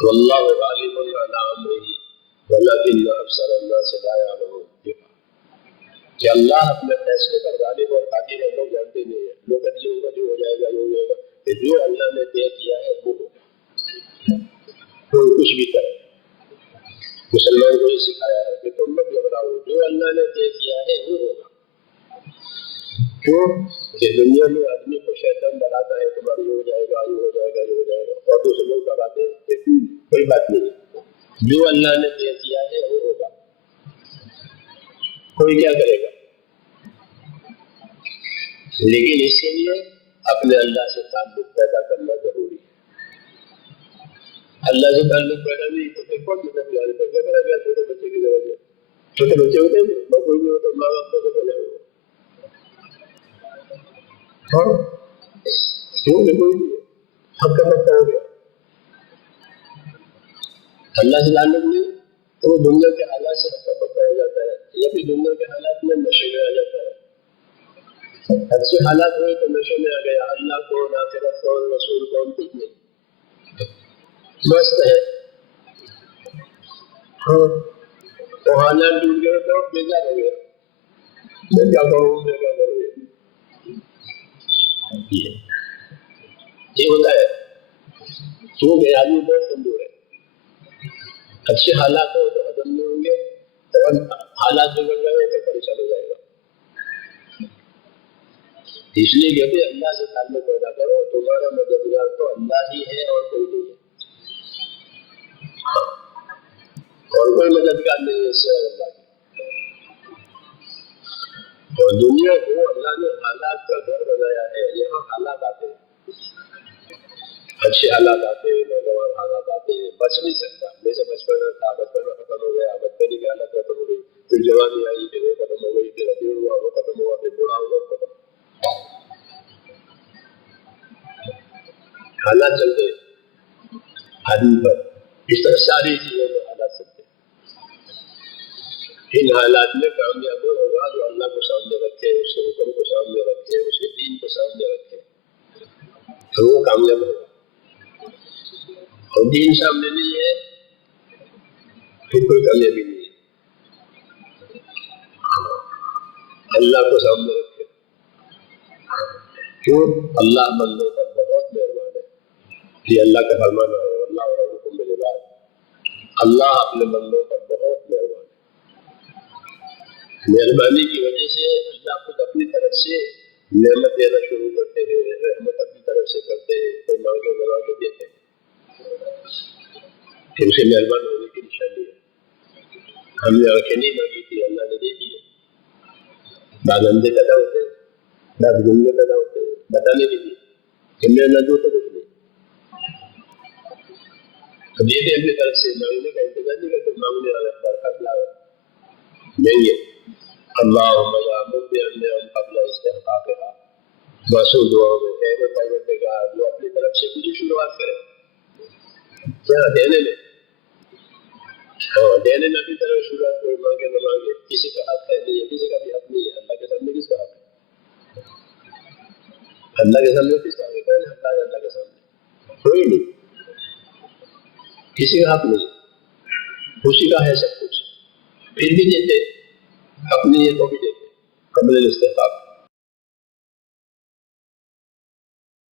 واللہ غالب علی امرہ ولکن اکثر الناس لا یعلمون، کہ اللہ اپنے فیصلے پر غالب اور قادر ہے، لوگ جانتے نہیں ہیں. لوگ کہتے ہیں جو ہو جائے گا، جو ہو جائے گا، کہ جو اللہ نے طے کیا ہے وہ ہوگا، کوئی کچھ بھی کرے. مسلمان کو یہ سکھایا ہے کہ تم مت گھبراؤ، جو اللہ نے طے کیا ہے وہ ہوگا. کیوں کہ دنیا میں آدمی کو شیطان ڈراتا ہے تمہارا یہ ہو جائے گا، یہ ہو جائے گا، یہ ہو جائے گا، اور دوسرے لوگ ڈراتے ہیں کہ کوئی بات نہیں، جو اللہ نے طے کیا ہے وہ ہوگا. کوئی کیا کرے گا؟ لیکن اس کے لیے اپنے اللہ سے تعلق پیدا کرنا ضروری ہے. اللہ سے تعلق پیدا نہیں تو پھر کون سی طرف جانے تو گھبرا گیا. چھوٹے بچے کی طرح، چھوٹے بچے ہوتے ہیں نا، کوئی نہیں ہوتا ماں باپ کو گھبرا جائے گا. کیوں کہ کوئی نہیں حق کا پکا ہو گیا. اللہ سے تعلق نہیں تو وہ دنیا کے حالات سے حق کا پکا ہو جاتا ہے، یا پھر دنیا کے حالات میں نشے میں آ جاتا ہے. اچھے حالات ہوئے تو نشے میں آ گیا، اللہ کون، آخرت کون، رسول کون، کچھ نہیں، مست ہے. تو حالات ٹوٹ گئے تو بیزار ہو گیا، میں کیا کروں، میں کیا کروں. یہ ہوتا ہے کیونکہ آدمی بہت کمزور ہے. اچھے حالات ہو تو ہضم نہیں ہوں گے، اور حالات بگڑ گئے تو پریشان ہو جائے گا. اس لیے کہتے ہیں اللہ سے تعلق پیدا کرو، تمہارا مددگار تو اللہ ہی ہے اور کوئی نہیں ہے، اور کوئی مددگار نہیں ہے سوائے اللہ کی. اور دنیا کو اللہ نے حالات کا گھر بنایا ہے، یہاں حالات آتے ہیں، اچھے حالات آتے ہیں، نوجوان حالات آتے ہیں، بچ نہیں سکتا. جیسے بچپن تھا، بچپن ختم ہو گیا، بچپن کی حالت ختم ہو گئی، پھر جوانی آئی پھر وہ ختم ہو گئی، پھر ادھیڑ ہوا وہ ختم ہوا، پھر بوڑھا ہوا ختم. حالات چلتے آدمی پر، اس طرح ساری چیزوں میں حالات چلتے. ان حالات میں کامیاب وہ ہوگا جو اللہ کو سامنے رکھے، اس کے حکم کو سامنے رکھے، اس کے دین کو سامنے رکھے، تو وہ کامیاب ہوگا. اور دین سامنے نہیں ہے پھر کوئی کامیابی نہیں ہے. اللہ کو سامنے رکھے. کیوں؟ اللہ بندوں پر بہت مہربان ہے. یہ اللہ کا فرمان ہے، اللہ رحمکم بالعباد. اللہ اپنے بندوں پر بہت مہربان ہے. مہربانی کی وجہ سے اللہ خود اپنی طرف سے نعمت دینا شروع کرتے ہیں، رحمت اپنی طرف سے کرتے ہیں، کوئی مانگے نہ مانگے دیتے ہیں. پھر اسے مہربان ہونے کی نشانی ہے. ہم نے آنکھیں نہیں مانگی تھی، اللہ نے دے دی ہے. بعض اندھے پیدا ہوتے ہیں، بعض گنگے پیدا ہوتے ہیں، بتانے کے لیے کہ میں نہ دوں تو کچھ نہیں. دیتے اپنی طرف سے، مانگنے کا انتظار نہیں کرتے، مانگنے والا برکت لاؤ دیں گے. اللہم یا مبدع النعم قبل استحقاقها. معصوم دعاؤں میں اے وہ پروردگار جو اپنی طرف سے کچھ شروعات کرے، کیا دینے میں، دینے میں اپنی طرف شروعات کوئی مانگے نہ مانگے. کسی کا حق ہے نہیں ہے، کسی کا بھی حق نہیں ہے. اللہ کے سامنے کس کا حق ہے؟ اللہ کے سامنے کس کا حق ہے؟ کون حق ہے اللہ کے سامنے؟ کوئی نہیں، کسی کا حق نہیں، اسی کا ہے سب کچھ. پھر بھی دیتے، اپنی یہ کو بھی دیتے قبل الاستحقاق.